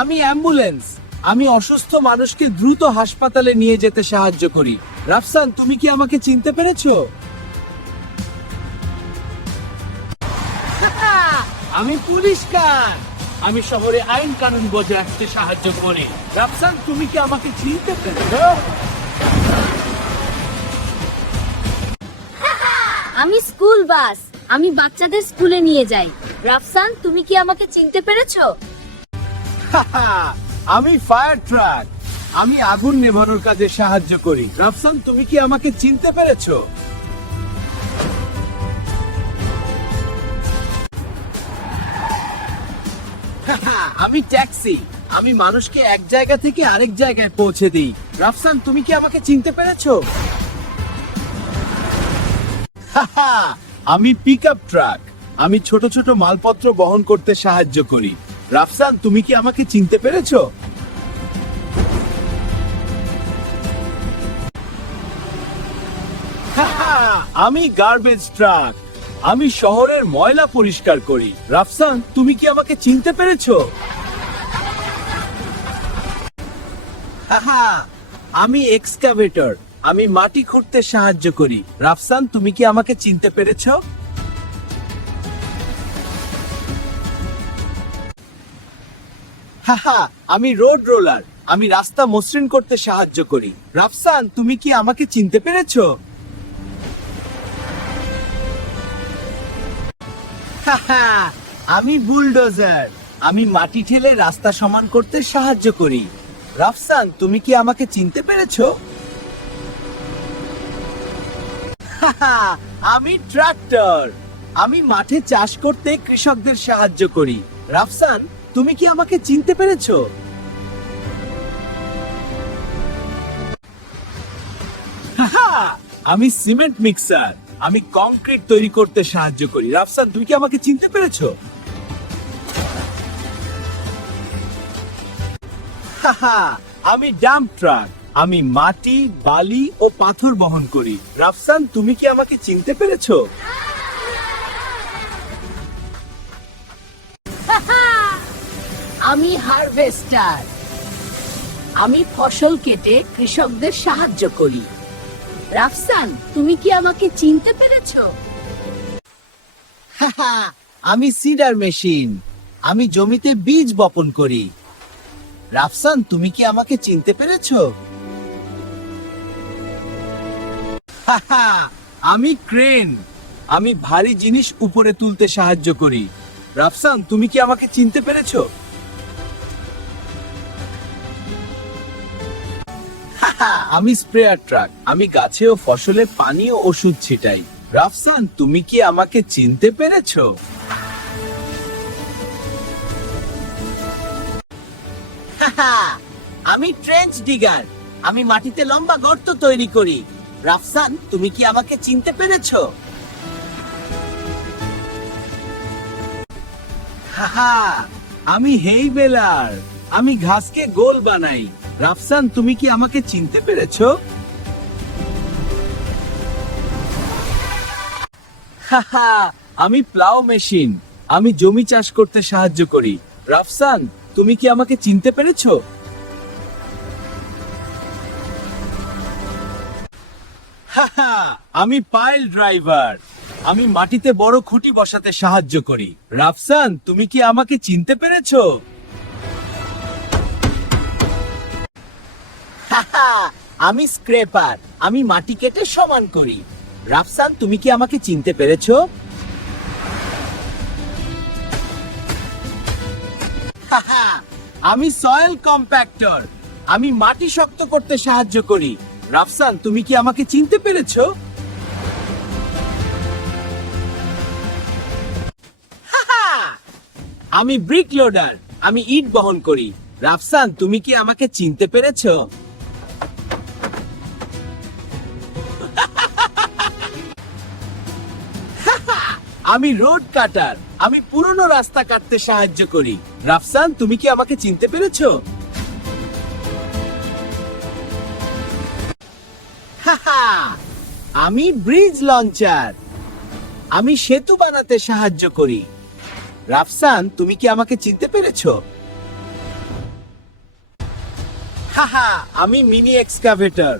আমি অ্যাম্বুলেন্স। আমি অসুস্থ মানুষকে দ্রুত হাসপাতালে নিয়ে যেতে সাহায্য করি। রাফসান, তুমি কি আমাকে চিনতে পেরেছো? আমি পুলিশকার। আমি শহরে আইন কানুন বজায় রাখতে সাহায্য করি। রাফসান, তুমি কি আমাকে চিনতে পেরেছো? আমি স্কুল বাস। আমি বাচ্চাদের স্কুলে নিয়ে যাই। রাফসান, তুমি কি আমাকে চিনতে পেরেছো? আমি ফায়ার ট্রাক। আমি আগুন নেভানোর কাজে সাহায্য করি। রাফসান, তুমি কি আমাকে চিনতে পেরেছো? আমি ট্যাক্সি। আমি মানুষকে এক জায়গা থেকে আরেক জায়গায় পৌঁছে দিই। রাফসান, তুমি কি আমাকে চিনতে পেরেছো? আমি পিকআপ ট্রাক। আমি ছোট ছোট মালপত্র বহন করতে সাহায্য করি। রাফসান, তুমি কি আমাকে চিনতে পেরেছো? আমি গার্বেজ ট্রাক। আমি শহরের ময়লা পরিষ্কার করি। রাফসান, তুমি কি আমাকে চিনতে পেরেছো? আমি এক্সকাভেটর। আমি মাটি খুঁড়তে সাহায্য করি। রাফসান, তুমি কি আমাকে চিনতে পেরেছো? আমি রোড রোলার। আমি রাস্তা মসৃণ করতে সাহায্য করি। রাফসান, তুমি কি আমাকে চিনতে পেরেছো? আমি বুলডোজার। আমি মাটি ঠেলে রাস্তা সমান করতে সাহায্য করি। রাফসান, তুমি কি আমাকে চিনতে পেরেছো? আমি ট্রাক্টর। আমি মাঠে চাষ করতে কৃষকদের সাহায্য করি। রাফসান, তুমি কি আমাকে চিনতে পেরেছো? আমি সিমেন্ট মিক্সার। আমি কংক্রিট তৈরি করতে সাহায্য করি। রাফসান, তুমি কি আমাকে চিনতে পেরেছো? আমি ডাম্প ট্রাক। আমি মাটি, বালি ও পাথর বহন করি। রাফসান, তুমি কি আমাকে চিনতে পেরেছো? আমি হারভেস্টার। আমি ফসল কেটে কৃষকদের সাহায্য করি। রাফসান, তুমি কি আমাকে চিনতে পেরেছো? আমি সিডার মেশিন। আমি জমিতে বীজ বপন করি। রাফসান, তুমি কি আমাকে চিনতে পেরেছো? আমি ক্রেন। আমি ভারী জিনিস উপরে তুলতে সাহায্য করি। রাফসান, তুমি কি আমাকে চিনতে পেরেছো? আমি স্প্রেয়ার ট্রাক। আমি গাছে ও ফসলে পানি ও ওষুধ ছিটাই। রাফসান, তুমি কি আমাকে চিনতে পেরেছো? আমি ট্রেঞ্চ ডিগার। আমি মাটিতে লম্বা গর্ত তৈরি করি। রাফসান, তুমি কি আমাকে চিনতে পেরেছো? আমি হেই বেলার। আমি ঘাসকে গোল বানাই। রাফসান, তুমি কি আমাকে চিনতে পেরেছো? আমি প্লাও মেশিন। আমি জমি চাষ করতে সাহায্য করি। রাফসান, তুমি কি আমাকে চিনতে পেরেছো? আমি পাইল ড্রাইভার। আমি মাটিতে বড় খুঁটি বসাতে সাহায্য করি। রাফসান, তুমি কি আমাকে চিনতে পেরেছো? আমি স্ক্রেপার। আমি মাটি কেটে সমান করি। রাফসান, তুমি কি আমাকে চিনতে পেরেছো? আমি সয়েল কম্প্যাক্টর। আমি মাটি শক্ত করতে সাহায্য করি। রাফসান, তুমি কি আমাকে চিনতে পেরেছো? আমি ব্রিক লোডার। আমি ইট বহন করি। রাফসান, তুমি কি আমাকে চিনতে পেরেছো? আমি রোড কাটার। আমি পুরনো রাস্তা কাটতে সাহায্য করি। রাফসান, তুমি কি আমাকে চিনতে পেরেছো? আমি ব্রিজ লঞ্চার। আমি সেতু বানাতে সাহায্য করি। রাফসান, তুমি কি আমাকে চিনতে পেরেছো? হাহা, আমি মিনি এক্সকাভেটর।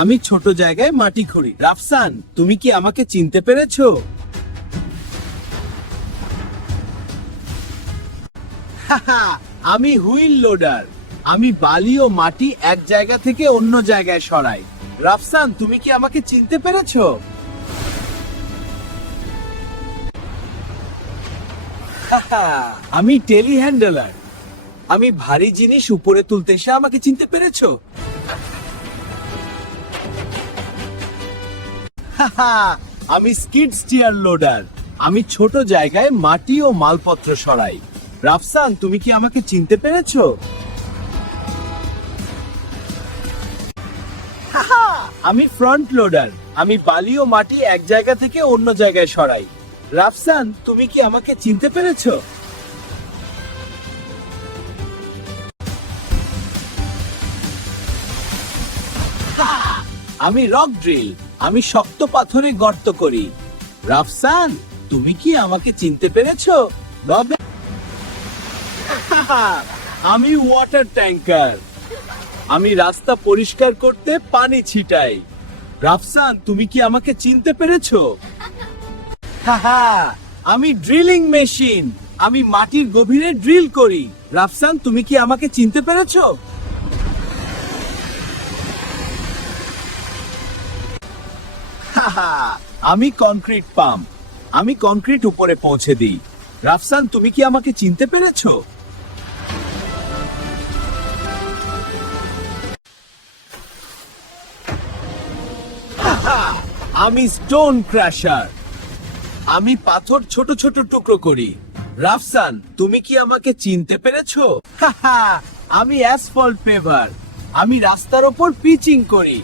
আমি ছোট জায়গায় মাটি খুঁড়ি। রাফসান, তুমি কি আমাকে চিনতে পেরেছো? হাহা, আমি হুইল লোডার। আমি বালি ও মাটি এক জায়গা থেকে অন্য জায়গায় সরাই। রাফসান, তুমি কি আমাকে চিনতে পেরেছো? হাহা, আমি টেলি হ্যান্ডলার। আমি ভারী জিনিস উপরে তুলতে এসে আমাকে চিনতে পেরেছো? হাহা, আমি স্কিড স্টিয়ার লোডার। আমি ছোট জায়গায় মাটি ও মালপত্র সরাই। রাফসান, তুমি কি আমাকে চিনতে পেরেছো? হাহা, আমি ফ্রন্ট লোডার। আমি বালি ও মাটি এক জায়গা থেকে অন্য জায়গায় সরাই। রাফসান, তুমি কি আমাকে চিনতে পেরেছো? হাহা, আমি রক ড্রিল। আমি শক্ত পাথরে গর্ত করি। রাফসান, তুমি কি আমাকে চিনতে পেরেছো? বাবে হাহা, আমি ওয়াটার ট্যাঙ্কার। আমি রাস্তা পরিষ্কার করতে পানি ছিটাই। রাফসান, তুমি কি আমাকে চিনতে পেরেছো? হাহা, আমি ড্রিলিং মেশিন। আমি মাটির গভীরে ড্রিল করি। রাফসান, তুমি কি আমাকে চিনতে পেরেছো? হাহা, আমি কনক্রিট পাম্প। আমি কনক্রিট উপরে পৌঁছে দিই। রাফসান, তুমি কি আমাকে চিনতে পেরেছো? হাহা, আমি স্টোন ক্র্যাশার। আমি পাথর ছোট ছোট টুকরো করি। রাফসান, তুমি কি আমাকে চিনতে পেরেছো? হাহা, আমি অ্যাসফল্ট পেভার। আমি রাস্তার ওপর পিচিং করি।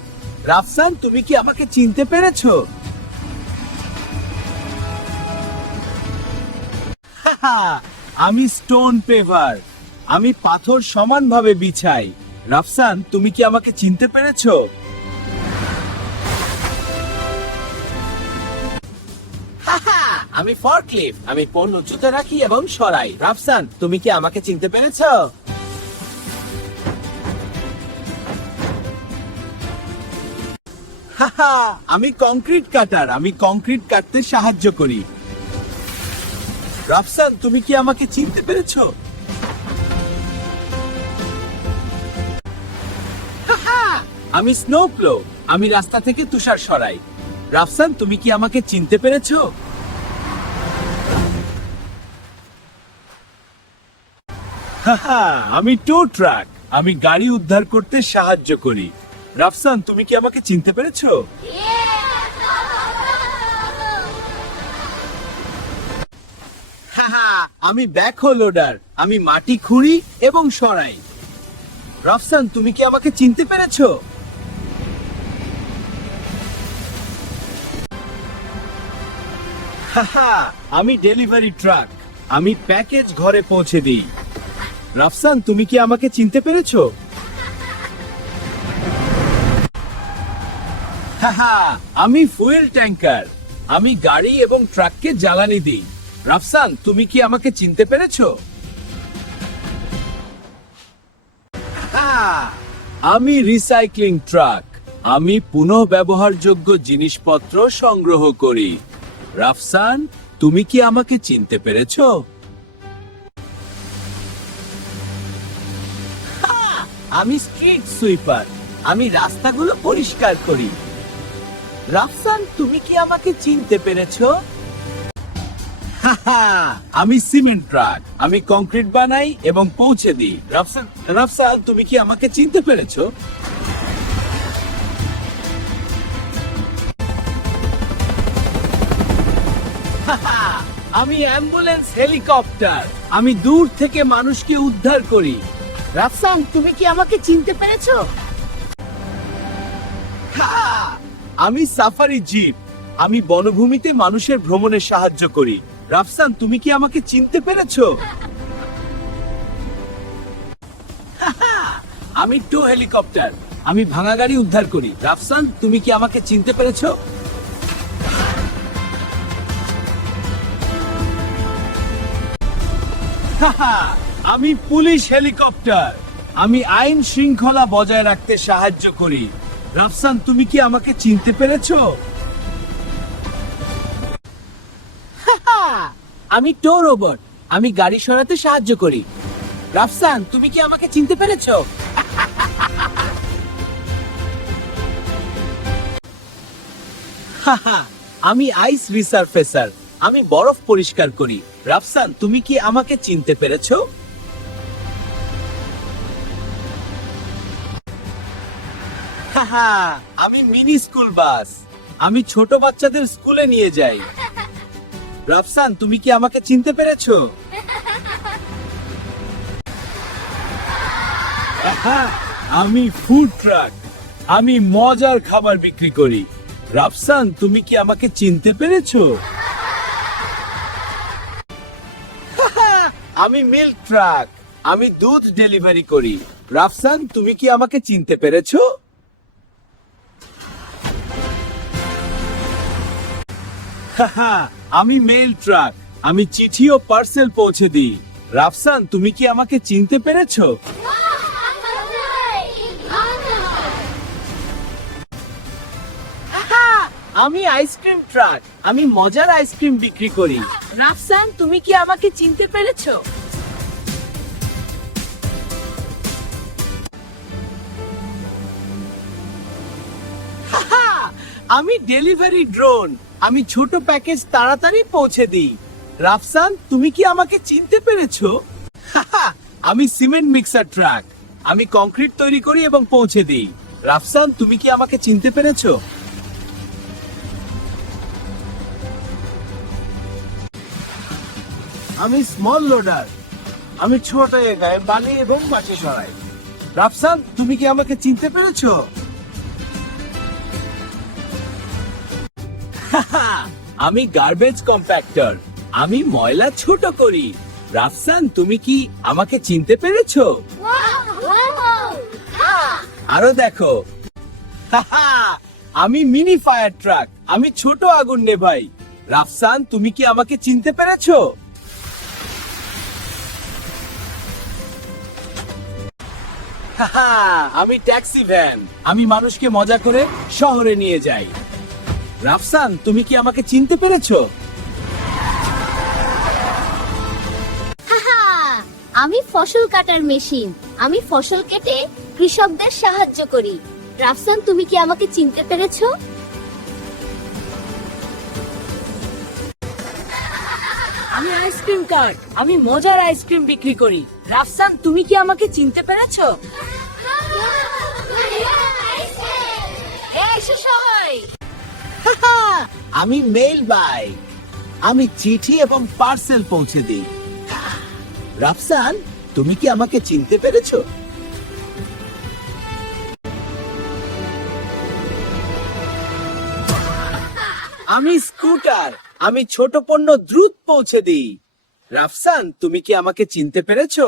রাফসান, তুমি কি আমাকে চিনতে পেরেছো? হাহা, আমি স্টোন পেভার। আমি পাথর সমানভাবে বিছাই। রাফসান, তুমি কি আমাকে চিনতে পেরেছো? হাহা, আমি ফর্কলিফট। আমি পণ্য উঁচুতে রাখি এবং সরাই। রাফসান, তুমি কি আমাকে চিনতে পেরেছো? হাহা, আমি কংক্রিট কাটার। আমি কংক্রিট কাটতে সাহায্য করি। রাফসান, তুমি কি আমাকে চিনতে পেরেছো? হাহা, আমি স্নোপ্লো। আমি রাস্তা থেকে তুষার সরাই। রাফসান, তুমি কি আমাকে চিনতে পেরেছো? হাহা, আমি টো ট্রাক। আমি গাড়ি উদ্ধার করতে সাহায্য করি। রাফসান, তুমি কি আমাকে চিনতে পেরেছো? হাহা, আমি ব্যাকহো লোডার। আমি মাটি খুঁড়ি এবং সরাই। রাফসান, তুমি কি আমাকে চিনতে পেরেছো? হাহা, আমি ডেলিভারি ট্রাক। আমি প্যাকেজ ঘরে পৌঁছে দিই। রাফসান, তুমি কি আমাকে চিনতে পেরেছো? হাহা, আমি ফুয়েল ট্যাঙ্কার। আমি গাড়ি এবং ট্রাককে জ্বালানি দিই। রাফসান, তুমি কি আমাকে চিনতে পেরেছো? হাহা, আমি রিসাইক্লিং ট্রাক। আমি পুনঃব্যবহারযোগ্য জিনিসপত্র সংগ্রহ করি। রাফসান, তুমি কি আমাকে চিনতে পেরেছো? আমি স্ট্রিট সুইপার। আমি রাস্তাগুলো পরিষ্কার করি। রাফসান, তুমি কি আমাকে চিনতে পেরেছো? হাহা, আমি সিমেন্ট ট্রাক। আমি কংক্রিট বানাই এবং পৌঁছে দিই। রাফসান, তুমি কি আমাকে চিনতে পেরেছো? হাহা, আমি অ্যাম্বুলেন্স হেলিকপ্টার। আমি দূর থেকে মানুষকে উদ্ধার করি। রাফসান, তুমি কি আমাকে চিনতে পেরেছো? হাহা, আমি সাফারি জিপ। আমি বনভূমিতে মানুষের ভ্রমণে সাহায্য করি। রাফসান, তুমি কি আমাকে চিনতে পেরেছো? হাহা, আমি টো হেলিকপ্টার। আমি ভাঙা গাড়ি উদ্ধার করি। রাফসান, তুমি কি আমাকে চিনতে পেরেছো? হাহা, আমি পুলিশ হেলিকপ্টার। আমি আইন শৃঙ্খলা বজায় রাখতে সাহায্য করি। রাফসান, তুমি কি আমাকে চিনতে পেরেছো? আমি টো রোবট। আমি গাড়ি সরাতে সাহায্য করি। রাফসান, তুমি কি আমাকে চিনতে পেরেছো? আমি আইস রিসার্ফেসার। আমি বরফ পরিষ্কার করি। রাফসান, তুমি কি আমাকে চিনতে পেরেছো? আমি মিনি স্কুল বাস। আমি ছোট বাচ্চাদের স্কুলে নিয়ে যাই। রাফসান, তুমি কি আমাকে চিনতে পেরেছো? আমি ফুড ট্রাক। আমি মজার খাবার বিক্রি করি। রাফসান, তুমি কি আমাকে চিনতে পেরেছো? আমি মিল্ক ট্রাক। আমি দুধ ডেলিভারি করি। রাফসান, তুমি কি আমাকে চিনতে পেরেছো? আমি মেল ট্রাক। আমি চিঠি ও পার্সেল পৌঁছে দিই। রাফসান, তুমি কি আমাকে চিনতে পেরেছো? আমি আইসক্রিম ট্রাক। আমি মজার আইসক্রিম বিক্রি করি। রাফসান, তুমি কি আমাকে চিনতে পেরেছো? আমি ডেলিভারি ড্রোন। আমি ছোট প্যাকেজ তাড়াতাড়ি পৌঁছে দিই। রাফসান, তুমি কি আমাকে চিনতে পেরেছো? আমি সিমেন্ট মিক্সার ট্রাক। আমি কংক্রিট তৈরি করি এবং পৌঁছে দিই। রাফসান, তুমি কি আমাকে চিনতে পেরেছো? আমি স্মল লোডার। আমি ছোট জায়গায় বালি এবং মাটি সরাই। রাফসান, তুমি কি আমাকে চিনতে পেরেছো? আমি গার্বেজ কম্প্যাক্টর। আমি ময়লা ছোট করি। রাফসান, তুমি কি আমাকে চিনতে পেরেছো? আরো দেখো। আমি মিনি ফায়ার ট্রাক। আমি ছোট আগুন নেভাই। রাফসান, তুমি কি আমাকে চিনতে পেরেছো? আমি ট্যাক্সি ভ্যান। আমি মানুষকে মজা করে শহরে নিয়ে যাই। রাফসান, তুমি কি আমাকে চিনতে পেরেছো? আমি ফসল কাটার মেশিন। আমি ফসল কেটে কৃষকদের সাহায্য করি। রাফসান, তুমি কি আমাকে চিনতে পেরেছো? আমি আইসক্রিম কার্ট। আমি মজার আইসক্রিম বিক্রি করি। রাফসান, তুমি কি আমাকে চিনতে পেরেছো? এসো সবাই। আমি মেইল বাই। আমি চিঠি এবং পার্সেল পৌঁছে দিই। রাফসান, তুমি কি আমাকে চিনতে পেরেছো? আমি স্কুটার। আমি ছোট পণ্য দ্রুত পৌঁছে দিই। রাফসান, তুমি কি আমাকে চিনতে পেরেছো?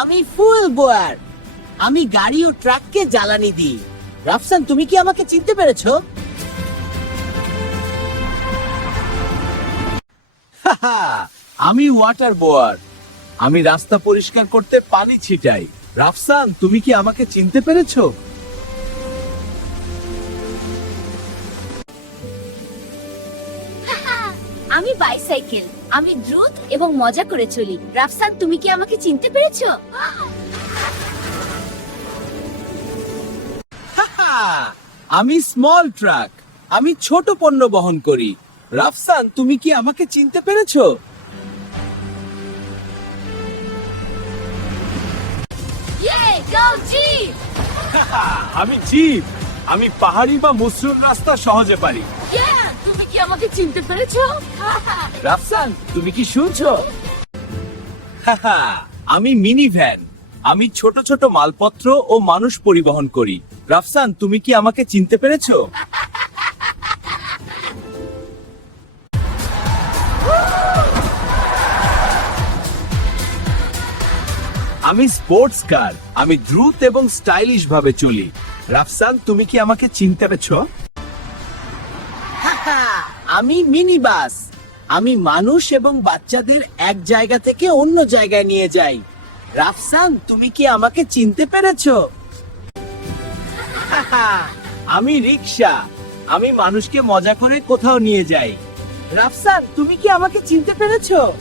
আমি ফুয়েল বোয়ার। আমি গাড়ি ও ট্রাককে জ্বালানি দিই। রাফসান, তুমি কি আমাকে চিনতে পেরেছো? আমি ওয়াটার বোয়ার। আমি রাস্তা পরিষ্কার করতে পানি ছিটাই। রাফসান, তুমি কি আমাকে চিনতে পেরেছো? আমি বাইসাইকেল। আমি দ্রুত এবং মজা করে চলি। রাফসান, তুমি কি আমাকে চিনতে পেরেছো? আমি স্মল ট্রাক। আমি ছোট পণ্য বহন করি। রাফসান, তুমি কি আমাকে চিনতে পেরেছো? আমি জিপ। আমি পাহাড়ি বা মসৃণ রাস্তা সহজে পারি। তুমি কি আমাকে চিনতে পেরেছো? রাফসান, তুমি কি শুনছো? আমি মিনি ভ্যান। আমি ছোট ছোট মালপত্র ও মানুষ পরিবহন করি। রাফসান, তুমি কি আমাকে চিনতে পেরেছো? আমি স্পোর্টস কার। আমি দ্রুত এবং স্টাইলিশ ভাবে চলি। রাফসান, তুমি কি আমাকে চিনতে পেরেছো? আমি মিনি বাস। আমি মানুষ এবং বাচ্চাদের এক জায়গা থেকে অন্য জায়গায় নিয়ে যাই। রাফসান, তুমি কি আমাকে চিনতে পেরেছো? হাহা, আমি রিকশা। আমি মানুষকে মজা করে কোথাও নিয়ে যাই। রাফসান, তুমি কি আমাকে চিনতে পেরেছো?